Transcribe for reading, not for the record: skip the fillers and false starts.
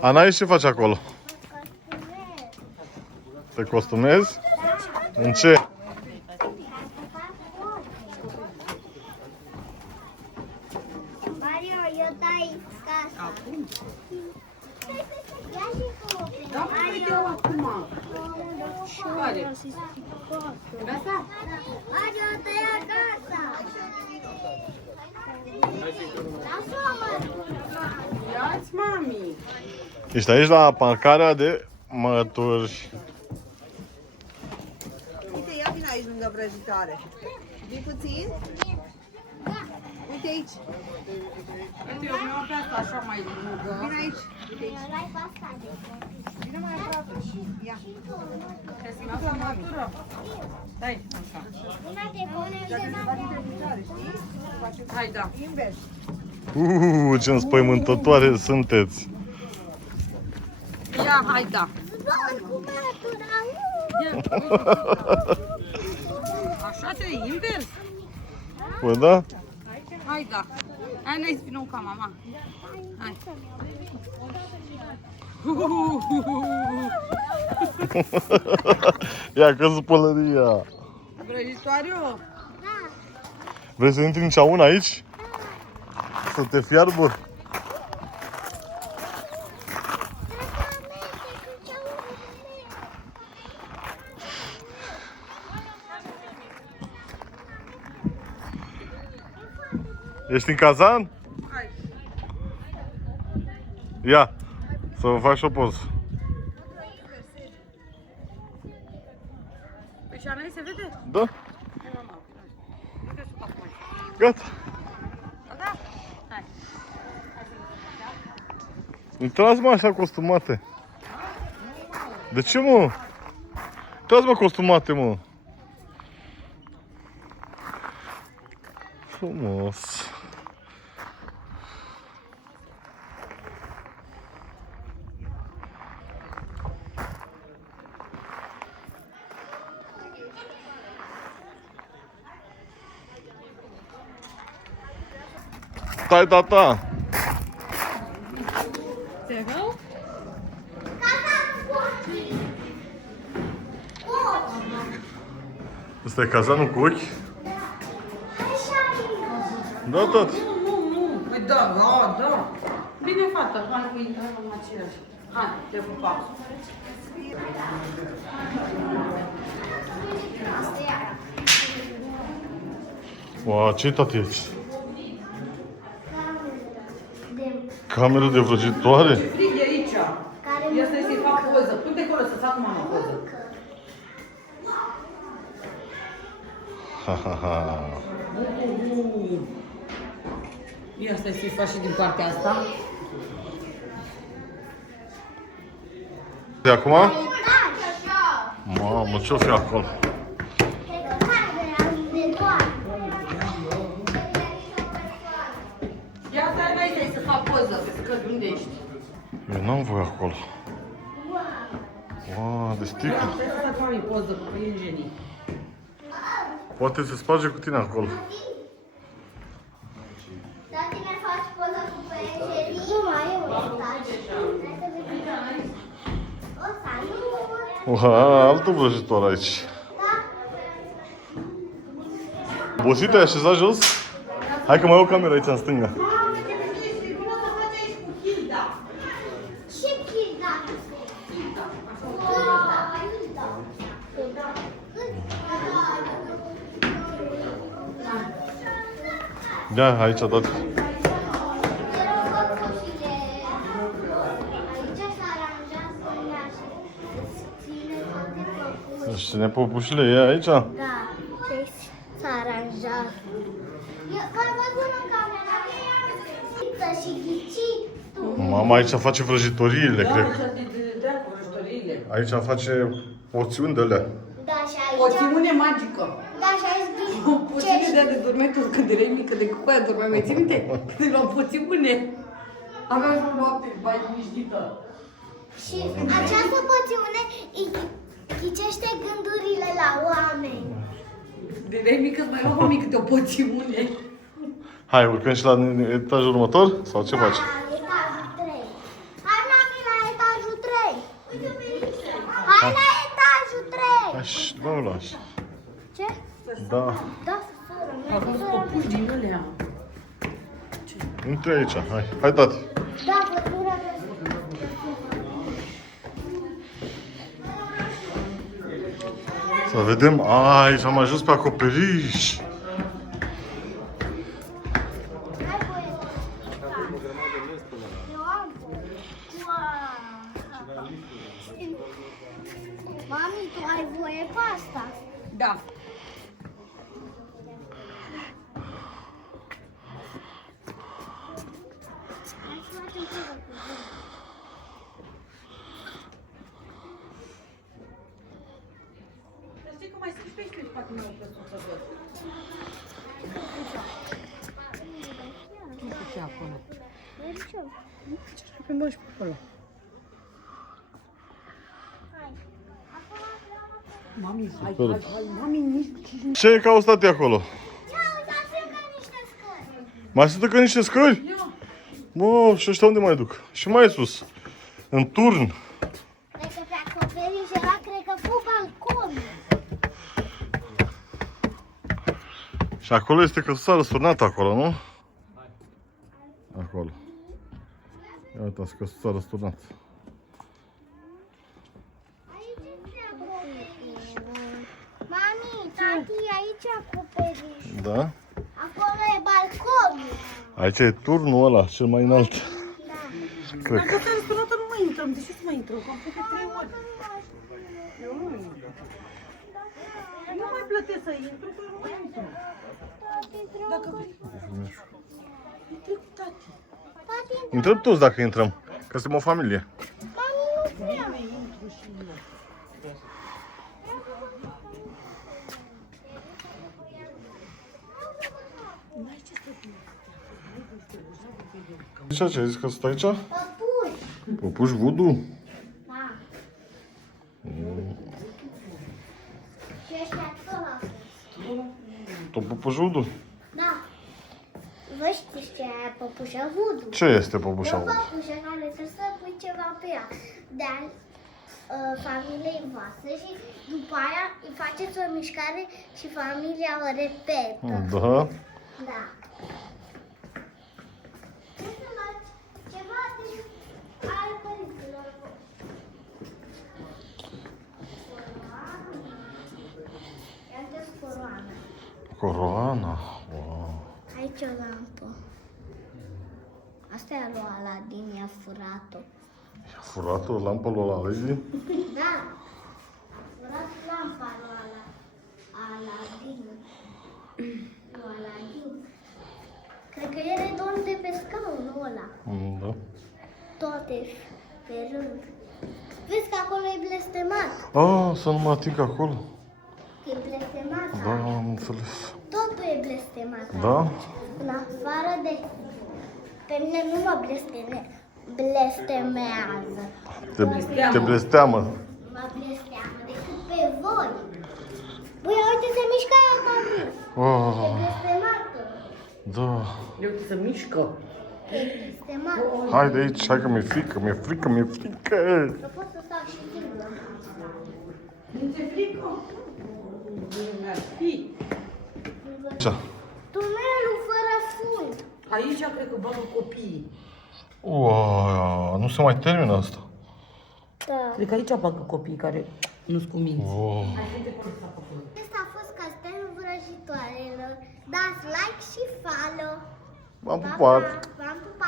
Anais, ce faci acolo? Te costumezi? În ce? Mario, eu dai casa. Acum? Ia și tu. Da, uite eu acum. Care? Gata? Mario, dai acasă. Lasă-mă. Ia-ți, mami. Ești aici la parcarea de mături. Uite, ia vin aici lângă vrăjitoare. Vii puțin? Uite aici. Uite, eu mi-am pe asta așa mai lungă. Vin aici. Uite aici. L-ai pasat de Vine mai aproape. Ia. Trebuie să mi-am la mătură. Stai, așa. una de bune și de Pe picioare, știi? Hai, da. Invers. Ce înspăimântătoare sunteți. Ia, hai, da. Zbor cu mătura. Ia. Așa te invers. Păi da? Hai, da. Hai, n-ai să vină ca mama. Hai. Ia că spălăria. Vrăjitoariu? Vrei să intri în ceaun aici? Să te fiarbă? Ești în cazan? Hai. Ia, să vă fac și o poză. Păi și Ana se vede? Da? Hai, mama. Uite și acum. Gata. Gata? Hai. Intrați mă așa costumate. De ce mă? Intrați mă costumate mă. Frumos. Stai, tata! Te rău? Ăsta e cazanul cu ochi? Da, tati. Nu. Păi da, da. Bine, fată, hai cu intrăm în aceeași. Hai, te pupam. Wow, ce-i tati aici? Cameră de vrăjitoare? Frig e aici. Ia să-i fac poză. Pune-te acolo să fac mama poză. Ha, ha, ha. Ia să-i fac și din partea asta. De acum? Mamă, ce-o fi acolo? Ia stai înainte să fac poză, că unde ești? Eu n-am voie acolo. Wow, de sticlă. Trebuie să fac mami poză cu ingenii. Poate se sparge cu tine acolo. Tati, ne faci poză cu păierii? Nu mai e o salut! Wow, altă vrăjitor aici. Obosit, ai așezat jos? Hai că mai e o cameră aici în stânga. Mamă, ce vedeți? Vină să faci aici cu Hilda. Și Hilda! Da, aici, tati. Aici se aranjează ea și îți ține toate păpuși. Și ne păpușile e aici? Da, și se aranjează. Că-l văzut în camera și ghicit tu. Mama aici face vrăjitoriile, Da, cred. și de vrăjitorile. Aici face poțiuni de alea. Da, și aici... Poțiune magică. Da, și aici Poțiune de dormitor când erai mică, de cu aia dormeai, mai ții minte? Când luam poțiune. Aveam și o noapte mai liniștită. Și această poțiune îi ghicește gândurile la oameni. De erai mică, îți mai luam mami câte o poțiune. Hai, urcăm și la etajul următor? Sau ce faci? Da, etajul 3. Hai, Hai la etajul 3! Aș, nu mă lași. Ce? Da. Da, fără. Acum sunt popuși din alea. Intră aici, hai. Hai, tati. Da, pădura de... Să vedem. Aici am ajuns pe acoperiș. Hai, băieți. Eu am. Wow. Mami, tu ai voie pe asta? Da. Hai să facem probă cu voi. Dar știi că mai sunt și pește în spate meu pe sus să văd. Nu știu ce acolo. Mergem. Ce pe măși pe acolo? Hai. Acum vreau... Mami, hai, Super. hai, mami, nici... Ce cauți, tati, acolo? Ia uitați încă niște scări. Mai sunt încă niște scări? Ia. Bă, și ăștia unde mai duc? Și mai sus. În turn. Cred că pe acoperiș era, cred că cu balconul. Și acolo este căsuța răsturnată acolo, nu? Acolo. Ia uitați, căsuța răsturnată. Aici este acoperișul. Mami, tati, aici e acoperișul. Da? Acolo e balconul. Aici e turnul ăla, cel mai înalt. Da. Cred Dacă că. ți-am spus nu mai intrăm. De ce să mai intrăm? Că am făcut 3 ori. Eu nu intru. Nu mai plătesc să intru, că nu mai intru. Dacă vrei. Intră cu tati. Tati, Intrăm toți dacă intrăm. Că suntem o familie. mami nu vrea. Intru și eu. N-ai ce să fie. Ce ai zis că sunt aici? Păpuși. Păpuși voodoo? Da. Și ăștia tot la fel. Tot păpuși voodoo? Da. Vă știți ce e păpușa voodoo? Ce este păpușa E o voodoo? păpușă care trebuie să pui ceva pe ea. De-al familiei voastre și după aia îi faceți o mișcare și familia o repetă. Da. Da. Trebuie să luați ceva de al părinților voștri. Coroană. Iată coroană. Coroana. Wow. Aici o lampă. Asta e lui Aladin, i-a furat-o. I-a furat-o lampa lui Aladin? Da. A furat lampa lui Aladin. Lui Aladin. Cred că ele dorm de pe scaunul ăla. Da. Toate pe rând. Vezi că acolo e blestemat. Ah, să nu mă ating acolo. E blestemat. Da, am înțeles. Totul e blestemat. Da? În afară de... Pe mine nu mă blestemează. Te blesteamă. Mă blesteamă decât pe voi. Băi, uite, se mișcă aia, mami. E Oh, blestemată. da. Eu se mișcă. E blestemată. Hai de aici, hai că mi-e frică, mi-e frică, mi-e frică. Nu pot să stau și singură. Nu ți-e frică? Mi-ar fi. Ce? Tunelul fără fund. Aici cred că bagă copiii. Wow, nu se mai termină asta. Da. Cred că aici bagă copiii care nu-s cu minți. Wow. Acesta a fost Castelul Vrăjitoarelor. Dați like și follow. M-am Pa, pupat. pa. V-am pupat.